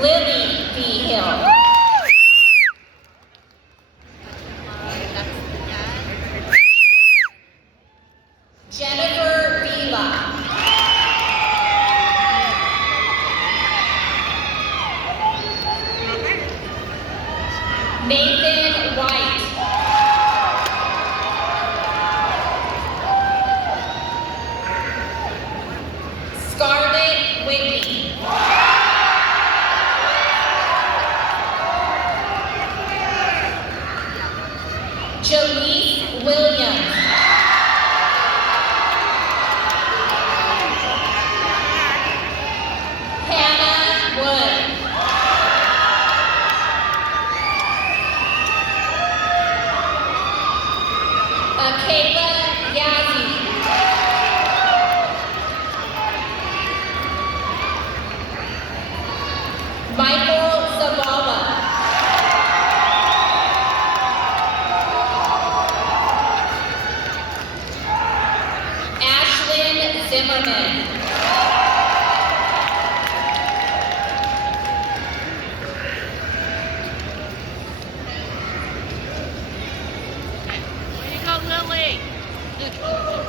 Lily V. Hill. Jennifer Vila. Nathan White. Scarlett Whitney. Jaleese Williams. Hannah Wood. Akayla Yazzie. Michael Zavala. Ashlyn Zimmerman. Way to go, Lily!